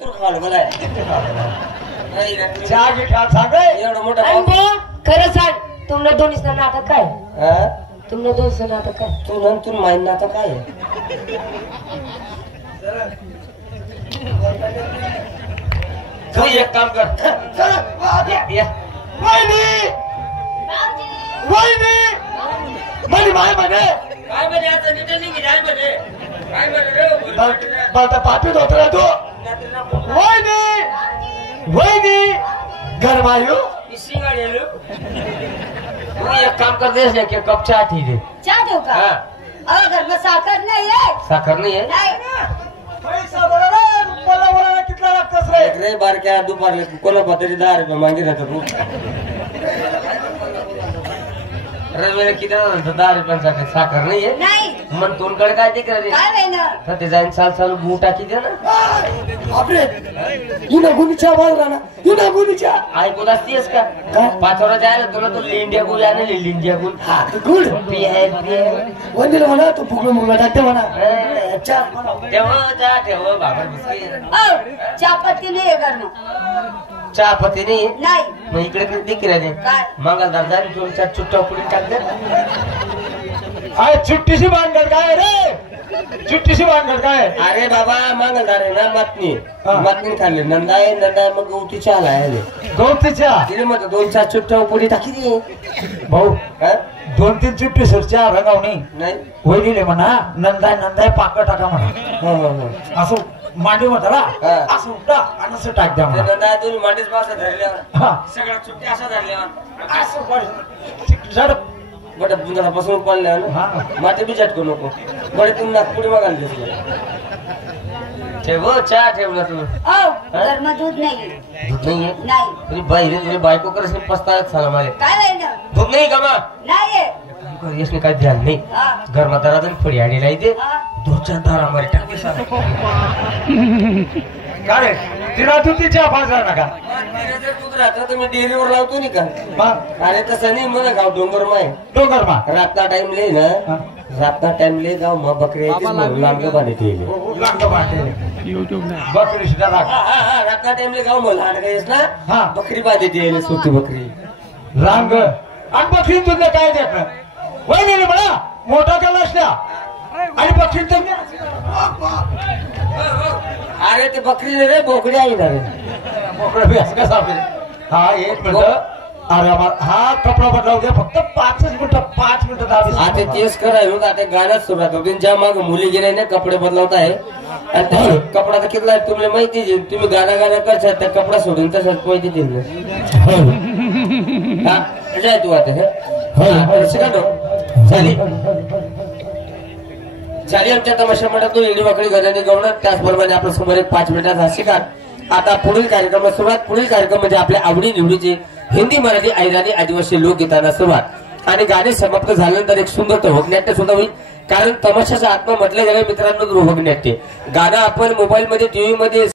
तू खाल बोलाय चहा घे खा सांग एवढं मोठं पाव. खरं सांग तुमने दोन्ही सण आता काय तुमने दोन सण आता काय तू नंतर माहित ना आता काय आहे? तू एक काम कर वहिनी माझी माय म्हणे काय म्हणे आता डिटेलिंग काय म्हणे काय म्हणे मला पाठवत होत रे तू वहिनी घर मायू इसी गाडी आलो तू एक काम कर देस ना की कप चहा ठीक है चहा देऊ का हाँ. अहो घर में साखर नाही आहे साखर नाही आहे नाही पैसा बरोबर मला कितना लागतस रे रे बारक्या दुपारला कोणा पद्धती 10 रुपये मागे राहतो तू रविवारी किती 10 रुपयांसाठी साखर नाही आहे नाही मन तोंडकडे काय ते करे काय वेळेला तर ते जाईन साल गू टाकी दे ना बापरे इना गुनीच्या वाजला ना इना गुनीच्या ऐकून असतेस का पाचोरा जायला तुला तो लिंडिया गुल आहे ना लिंडिया गुल गुड पी आहे वंदीला म्हणा तू फुगलो मुगला टाकते म्हणा ठेव बाबा बिस्किट चहा पत्ती नाही आहे घर में चहा पत्ती नाही नाही मग इकडे किती किराने काय मंगलदार जाईल दोन चार चुट्टा पुढे टाक दे अरे चुट्टीशी भानगड काय रे चुट्टीशी भानगड काय अरे बाबा मंगलदार आहे ना मतनी मतनी खाल्ले नंदाय मग गवती चहाला आहे गवतीच्या तिने मग 2-4 चुट्टा पुढे टाकी दे भाऊ हा? 2-3 चुट्टी सरच्या रंगावणी नाही वहिनीले म्हणा नंदाय पाक टाका म्हणा असं मांडी म्हणता हा. असं उठा आणि असं टाक द्या म्हणा. नंदा तुम्ही मांडीच पासा धरल्यावर हा. सगळ्या चुट्टी असा धरल्यावर असं पड- जड बट बुंदाला बसून पडल्या ना हा. माती बी चटकू नको बडे तुम्ही नागपुडी मागायला दिसले ठेव चहा ठेवला तू अहो घर में दूध नाही दूध नाहीये नाही तुझी बाई रे तुझी बायको करस पस्तायत साला मारे काय वेळेला दूध नाही का मा नाही आहे यसने काय ध्यान नाही हा. घर मातारा फडी आडी लाई दे हा. 2-4 दारा मारे टाके साला काय रे तिला तू तिच्या बाजार नका दूध राहतं तुम्ही डेअरीवर लावतो नाही का मग अरे तसं नाही म्हणा गाव डोंगर माय डोंगर मा रातना टाइम ले ना हा. रातना टाइम ले गाव मग बकरी लांब पाणी ठेवले लांग बाटे बकरी सुद्धा लाग रातना टाइम ले गाव मग लांड गायस ना हा. बकरी पाणी ठेवले सुटी बकरी रांग आणि बकरी तुझं काय देखणं वय गेले म्हणा मोठा केला असल्या आणि बकरी तर अरे ते बकरी नाही रे बोकडी आहे ना रे मोकळं बी असं कसं आपले हा 1 मिनिट आरामात हा कपडा बदलाव द्या फक्त 5 मिनिटं आता तेच करायला आता गाण्यात सुरुवात होती ज्या माग मुली गेल्या ना कपडे बदलावत आहे आणि ते कपडा तर कितला आहे तुम्हाला माहिती आहे. तुम्ही गाणं करशात त्या कपडा सोडून तसंच माहिती देईल ना आहे तू आता चाली आमच्या तमाशा मंडळातून इडी वाकडी घराने गवणार त्याचबरोबर आपल्या समोर एक 5 मिनिटात हा शिकार. आता पुढील कार्यक्रमाला सुरुवात. पुढील कार्यक्रम म्हणजे आपल्या आवडी निवडीचे हिंदी मराठी ऐराणी आदिवासी लोकगीतांना सुरुवात आणि गाणे समाप्त झाल्यानंतर एक सुंदर ध्रुवनाट्य सुद्धा होईल. कारण तमाशाचा आत्मा म्हटलं गेलं मित्रांनो ध्रुवनाट्य गाणं आपण मोबाईल मध्ये टीव्ही मध्ये